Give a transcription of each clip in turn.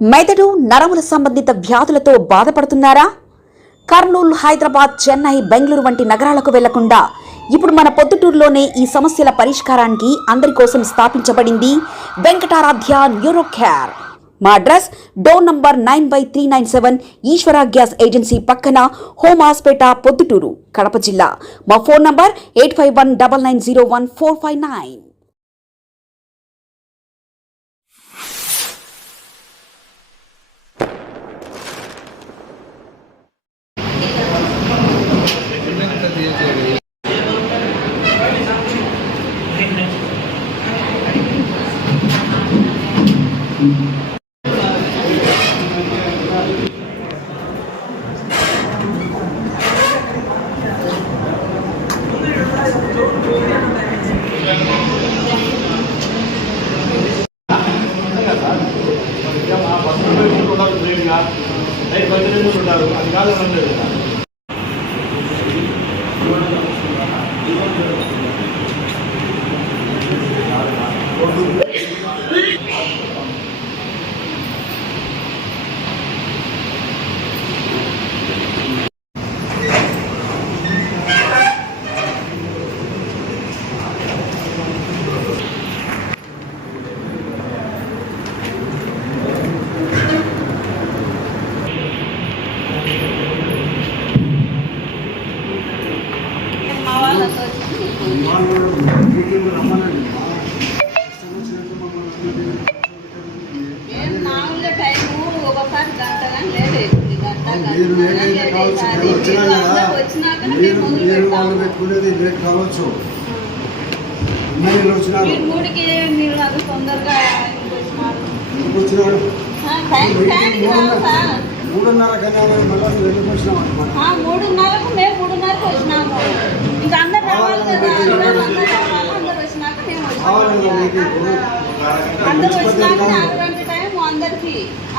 మెదడు నరముల సంబంధిత వ్యాధులతో బాధపడుతున్నారా? కర్నూలు, హైదరాబాద్, చెన్నై, బెంగళూరు వంటి నగరాలకు వెళ్లకుండా ఇప్పుడు మన పొద్దుటూరులోనే ఈ సమస్యల పరిష్కారానికి అందరి కోసం స్థాపించబడింది వెంకటారాధ్య న్యూరో కేర్. మా అడ్రస్ డోర్ నంబర్ 9/397 ఈశ్వర గ్యాస్ ఏజెన్సీ పక్కన, హోమ్ హాస్పేట, పొద్దుటూరు, కడప జిల్లా. మా ఫోన్ నంబర్ 8519901459.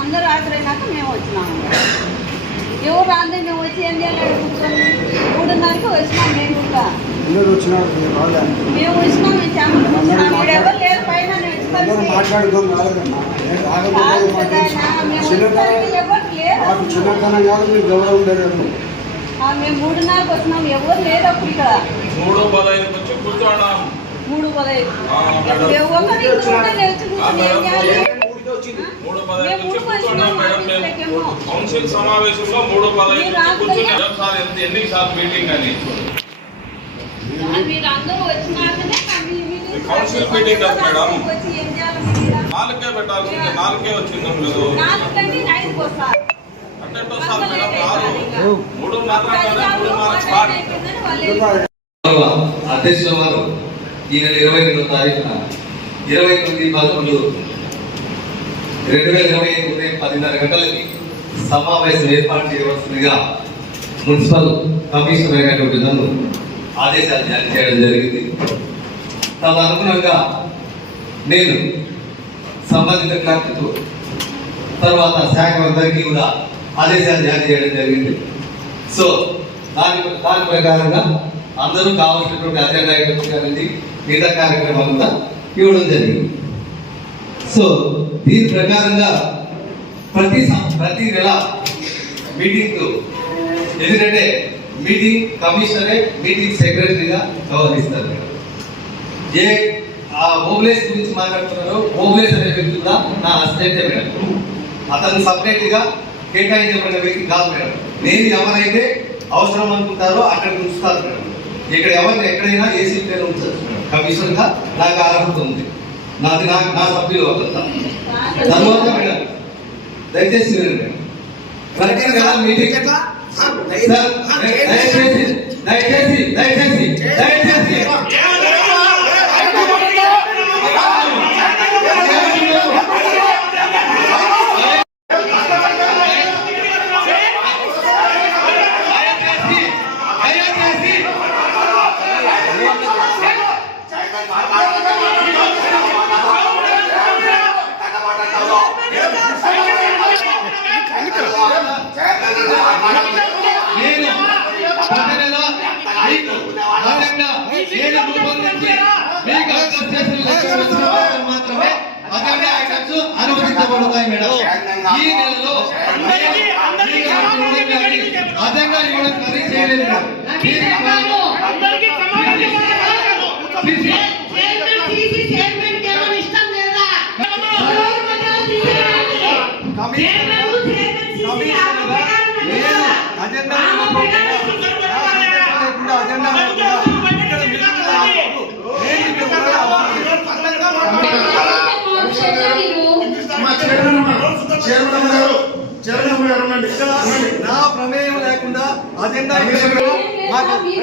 అందరూ ఆఖరైనాక మేము వచ్చినాము. ఎవరు రాంది నువ్వు వచ్చి ఏం చేయాలి? 3:30కి వచ్చినాం. మేము కూడా మేము వచ్చినాం. మేము ఛానల్ వచ్చినాం. మీరు ఎవరు లేరు పైన ఎవరు లేరు. మేము 3:30కి వచ్చినాం. ఎవరు లేరు అప్పుడు ఇక్కడ. 3:15 కౌన్సిల్ సమావేశంలో 3:15 ఎన్నిసార్లు మీటింగ్ అని కౌన్సిల్ మీటింగ్ కదా మేడం. 4కే పెట్టాల్సింది, 4కే వచ్చింది. లేదు అంటే సార్ మేడం 3:30 అధ్యక్షుల వారు ఈ నెల 22వ తారీఖున 29/11/2025 ఉదయం 10:30 గంటలకి సమావేశం ఏర్పాటు చేయవలసిందిగా మున్సిపల్ కమిషనర్ అయినటువంటి నన్ను ఆదేశాలు జారీ చేయడం జరిగింది. తదనుగుణంగా నేను సంబంధిత క్లర్క్తో తర్వాత శాఖ అందరికీ కూడా ఆదేశాలు జారీ చేయడం జరిగింది. సో దాని ప్రకారంగా అందరూ కావాల్సినటువంటి అజెండా గారించి మిగతా కార్యక్రమాలంతా ఇవ్వడం జరిగింది. సో దీని ప్రకారంగా ప్రతి నెల మీటింగ్, ఎందుకంటే మీటింగ్ కమిషనరే మీటింగ్ సెక్రటరీగా వ్యవహరిస్తారు. ఏ ఆ ఓబ్లేస్ గురించి మాట్లాడుతున్నారో ఓబ్లేస్ అనే వ్యక్తి కూడా నా అసిస్టెంటే మేడం. అతను సపరేట్ గా కేటాయించబడిన వ్యక్తి కాదు మేడం. నేను ఎవరైతే అవసరం అనుకుంటారో అక్కడికి ఉంచుతారు మేడం. ఇక్కడ ఎవరిని ఎక్కడైనా ఏసీ పేరు ఉంచచ్చు మేడం. కమిషనర్ గా నాకు అర్హత ఉంది. నాది నా సభ్యులు అవుతుందా తర్వాత మేడం దయచేసి మేడం ప్రతి నెల మీటింగ్ దయచేసి అనుమతించబడతాయి మేడం. ఈ నెలలో అదనంగా ఇవ్వడం ఖరీదు చేయలేదు. నా ప్రమేయం లేకుండా అజెండా ఈ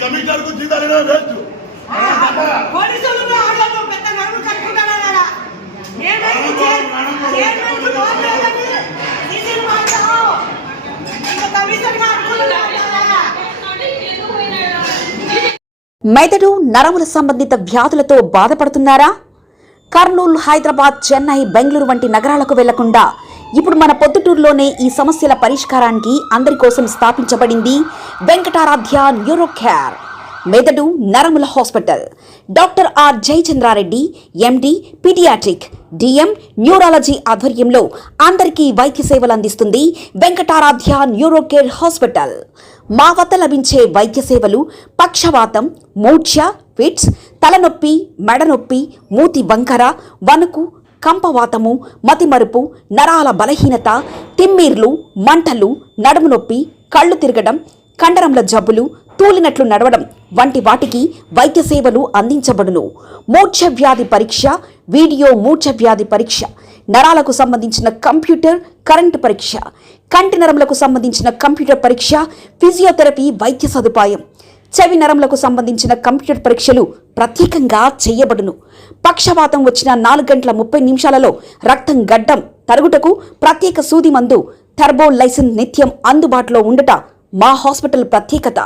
కమిషనర్ కు జీతాలు వేస్ట్ పోలీసులు పెద్ద నడుము కట్టుకుంటారా మెదడు నరముల సంబంధిత వ్యాధులతో బాధపడుతున్నారా? కర్నూలు, హైదరాబాద్, చెన్నై, బెంగళూరు వంటి నగరాలకు వెళ్లకుండా ఇప్పుడు మన పొద్దుటూరులోనే ఈ సమస్యల పరిష్కారానికి అందరి కోసం స్థాపించబడింది వెంకటారాధ్య న్యూరో కేర్ మెదడు నరముల hospital. Doctor R Jayachandra Reddy, MD, paediatric, DM, neurology ఆధ్వర్యంలో అందరికీ వైద్య సేవలు అందిస్తుంది వెంకటారాధ్య న్యూరో కేర్ హాస్పిటల్. మా వద్ద లభించే వైద్య సేవలు పక్షవాతం, మూర్ఛ, ఫిట్స్, తలనొప్పి, మెడనొప్పి, మూతి వంకర, వణుకు, కంపవాతము, మతిమరుపు, నరాల బలహీనత, తిమ్మిర్లు, మంటలు, నడుము నొప్పి, కళ్ళు తిరగడం, కండరంల జబ్బులు, తూలినట్లు నడవడం వంటి వాటికి వైద్య సేవలు అందించబడును. మూర్ఛ వ్యాధి పరీక్ష, వీడియో మూర్ఛ వ్యాధి పరీక్ష, నరాలకు సంబంధించిన కంప్యూటర్ కరెంటు పరీక్ష, కంటి నరములకు సంబంధించిన కంప్యూటర్ పరీక్ష, ఫిజియోథెరపీ వైద్య సదుపాయం, చెవి నరములకు సంబంధించిన కంప్యూటర్ పరీక్షలు ప్రత్యేకంగా చేయబడును. పక్షవాతం వచ్చిన 4 గంటల 30 నిమిషాలలో రక్తం గడ్డం తరుగుటకు ప్రత్యేక సూది మందు థర్బోలైసిన్ నిత్యం అందుబాటులో ఉండట మా హాస్పిటల్ ప్రత్యేకత.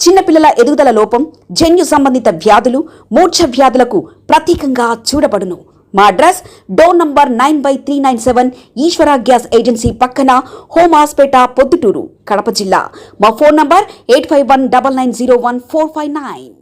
చిన్నపిల్లల ఎదుగుదల లోపం, జన్యు సంబంధిత వ్యాధులు, మూర్ఛ వ్యాధులకు ప్రత్యేకంగా చూడబడును. మా అడ్రస్ డోర్ నంబర్ 9/397 ఈశ్వర గ్యాస్ ఏజెన్సీ పక్కన హోమాస్పేట, పొద్దుటూరు, కడప జిల్లా. మా ఫోన్ నంబర్ 8519901459.